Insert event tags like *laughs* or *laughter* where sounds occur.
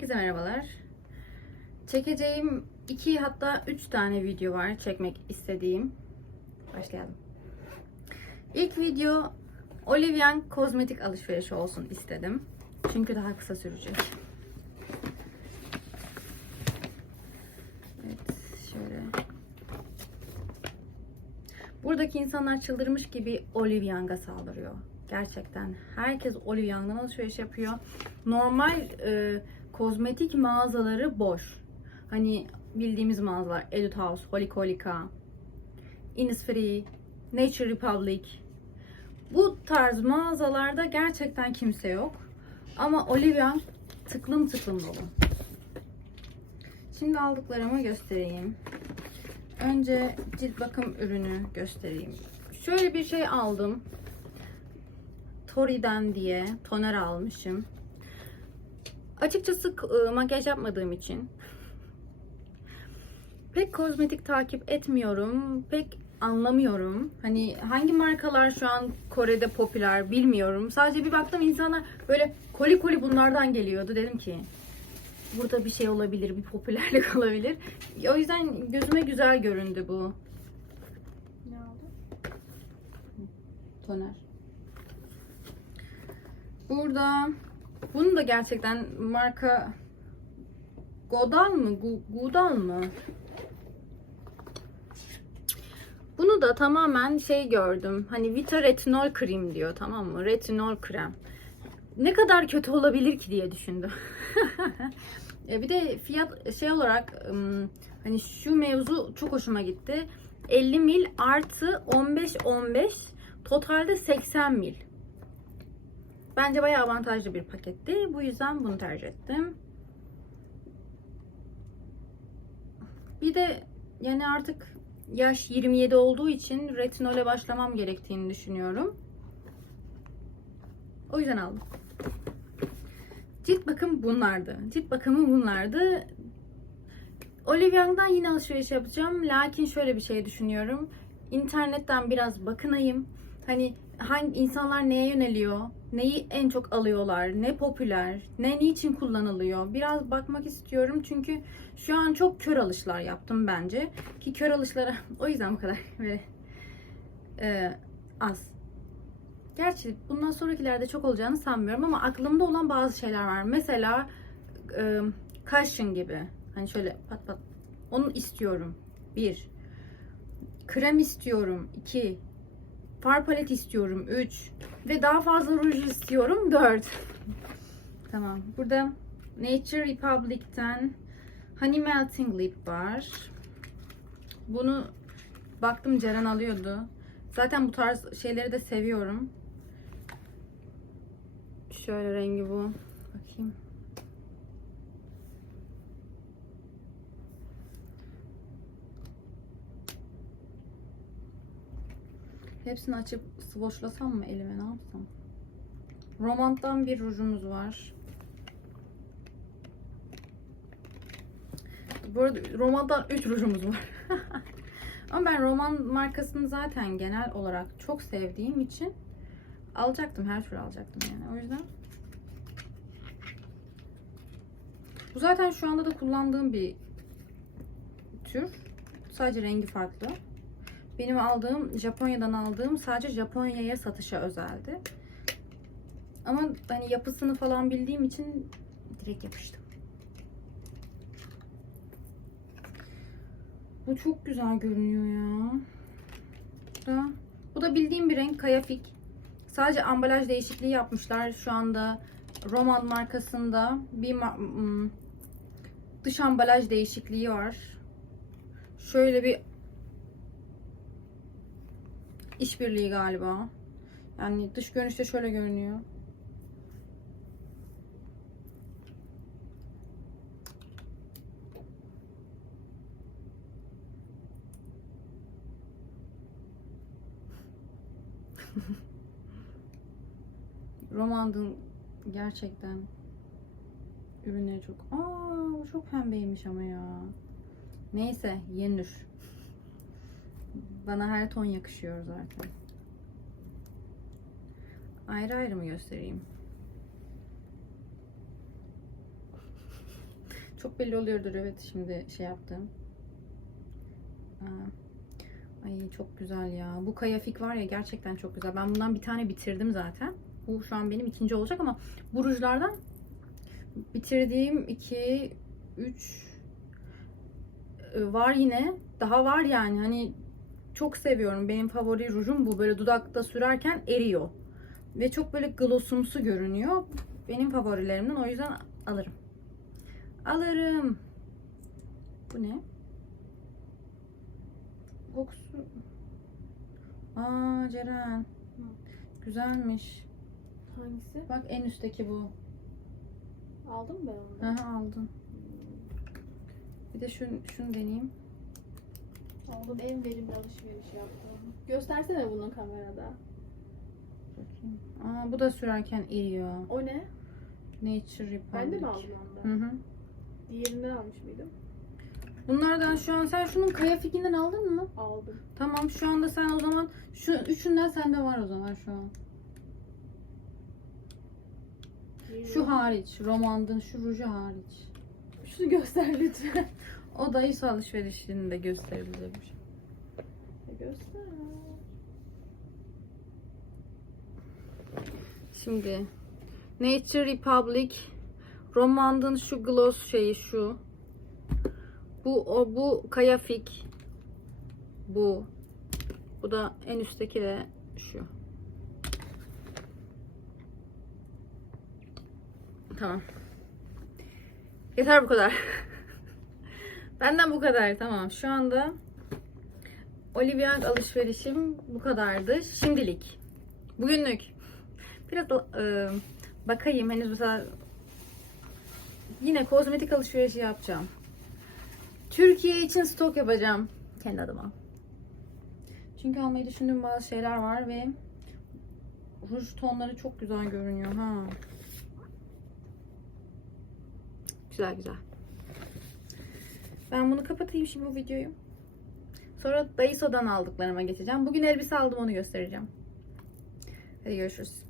Herkese merhabalar. Çekeceğim iki hatta üç tane video var çekmek istediğim. Başlayalım. İlk video Olivian kozmetik alışverişi olsun istedim. Çünkü daha kısa sürecek. Evet, şöyle. Buradaki insanlar çıldırmış gibi Olivian'a saldırıyor. Gerçekten herkes Olivian'dan alışveriş yapıyor. Normal e, kozmetik mağazaları boş. Hani bildiğimiz mağazalar Etude House, Holicolika, Innisfree, Nature Republic. Bu tarz mağazalarda gerçekten kimse yok. Ama Olivian tıklım tıklım dolu. Şimdi aldıklarımı göstereyim. Önce cilt bakım ürünü göstereyim. Şöyle bir şey aldım. Tori'den diye toner almışım. Açıkçası e, makyaj yapmadığım için pek kozmetik takip etmiyorum. Pek anlamıyorum. Hani hangi markalar şu an Kore'de popüler bilmiyorum. Sadece bir baktım insanlar böyle koli koli bunlardan geliyordu. Dedim ki burada bir şey olabilir, bir popülerlik *laughs* olabilir. O yüzden gözüme güzel göründü bu. Ne oldu? Toner. Burada bunu da gerçekten marka Godal mı? Gu- Gudal mı? Bunu da tamamen şey gördüm. Hani Vita retinol krem diyor tamam mı? Retinol krem. Ne kadar kötü olabilir ki diye düşündüm. *laughs* E, bir de fiyat şey olarak hani şu mevzu çok hoşuma gitti. 50 mil artı 15 15 totalde 80 mil. Bence bayağı avantajlı bir paketti. Bu yüzden bunu tercih ettim. Bir de yani artık yaş 27 olduğu için retinole başlamam gerektiğini düşünüyorum. O yüzden aldım. Cilt bakım bunlardı. Cilt bakımı bunlardı. Olivia'dan yine alışveriş yapacağım. Lakin şöyle bir şey düşünüyorum. İnternetten biraz bakınayım. Hani hangi insanlar neye yöneliyor? Neyi en çok alıyorlar? Ne popüler? Ne niçin kullanılıyor? Biraz bakmak istiyorum çünkü şu an çok kör alışlar yaptım bence. Ki kör alışlara *laughs* o yüzden bu kadar *laughs* böyle e, az. Gerçi bundan sonrakilerde çok olacağını sanmıyorum ama aklımda olan bazı şeyler var. Mesela e, cushion gibi. Hani şöyle pat pat. Onu istiyorum. Bir. Krem istiyorum. iki. Far palet istiyorum. Üç. Ve daha fazla ruj istiyorum. Dört. tamam. Burada Nature Republic'ten Honey Melting Lip var. Bunu baktım Ceren alıyordu. Zaten bu tarz şeyleri de seviyorum. Şöyle rengi bu. Bakayım. Hepsini açıp swatchlasam mı elime ne yapsam? Romant'tan bir rujumuz var. Bu arada Romant'tan 3 rujumuz var. *laughs* Ama ben Roman markasını zaten genel olarak çok sevdiğim için alacaktım. Her türlü alacaktım yani. O yüzden bu zaten şu anda da kullandığım bir tür. Sadece rengi farklı. Benim aldığım, Japonya'dan aldığım sadece Japonya'ya satışa özeldi. Ama hani yapısını falan bildiğim için direkt yapıştım. Bu çok güzel görünüyor ya. Da, bu da bildiğim bir renk Kayafik. Sadece ambalaj değişikliği yapmışlar. Şu anda Roman markasında bir ma- m- dış ambalaj değişikliği var. Şöyle bir işbirliği galiba. Yani dış görünüşte şöyle görünüyor. *laughs* Romand'ın gerçekten ürünleri çok... Aa, çok pembeymiş ama ya. Neyse, yenir. Bana her ton yakışıyor zaten. Ayrı ayrı mı göstereyim? Çok belli oluyordur evet şimdi şey yaptım. Ay çok güzel ya. Bu kayafik var ya gerçekten çok güzel. Ben bundan bir tane bitirdim zaten. Bu şu an benim ikinci olacak ama bu rujlardan bitirdiğim 2 3 var yine. Daha var yani. Hani çok seviyorum. Benim favori rujum bu. Böyle dudakta sürerken eriyor. Ve çok böyle glossumsu görünüyor. Benim favorilerimden. O yüzden alırım. Alırım. Bu ne? Kokusu. Aa Ceren. Güzelmiş. Hangisi? Bak en üstteki bu. Aldım mı ben onu? Aha aldın. Bir de şunu, şunu deneyeyim. Aldım en verimli alışveriş yaptım. Göstersene bunu kamerada. Bakayım. Aa bu da sürerken eriyor. O ne? Nature Republic. Ben de mi aldım Hı ondan? hı. Diğerinden almış mıydım? Bunlardan şu an sen şunun kaya fikinden aldın mı? Aldım. Tamam şu anda sen o zaman şu üçünden sende var o zaman şu an. Şu hariç. Romandın şu ruju hariç. Şunu göster lütfen. *laughs* O da ISO alışverişinde gösterilecek bir şey. E, göster. Şimdi Nature Republic Romand'ın şu gloss şeyi şu. Bu o bu Kayafik. Bu. Bu da en üstteki de şu. Tamam. Yeter bu kadar. *laughs* Benden bu kadar. Tamam. Şu anda Olivia alışverişim bu kadardı. Şimdilik. Bugünlük. Biraz e, bakayım henüz mesela yine kozmetik alışverişi yapacağım. Türkiye için stok yapacağım kendi adıma. Çünkü almayı düşündüğüm bazı şeyler var ve ruj tonları çok güzel görünüyor ha. Güzel güzel. Ben bunu kapatayım şimdi bu videoyu. Sonra Daiso'dan aldıklarıma geçeceğim. Bugün elbise aldım onu göstereceğim. Hadi görüşürüz.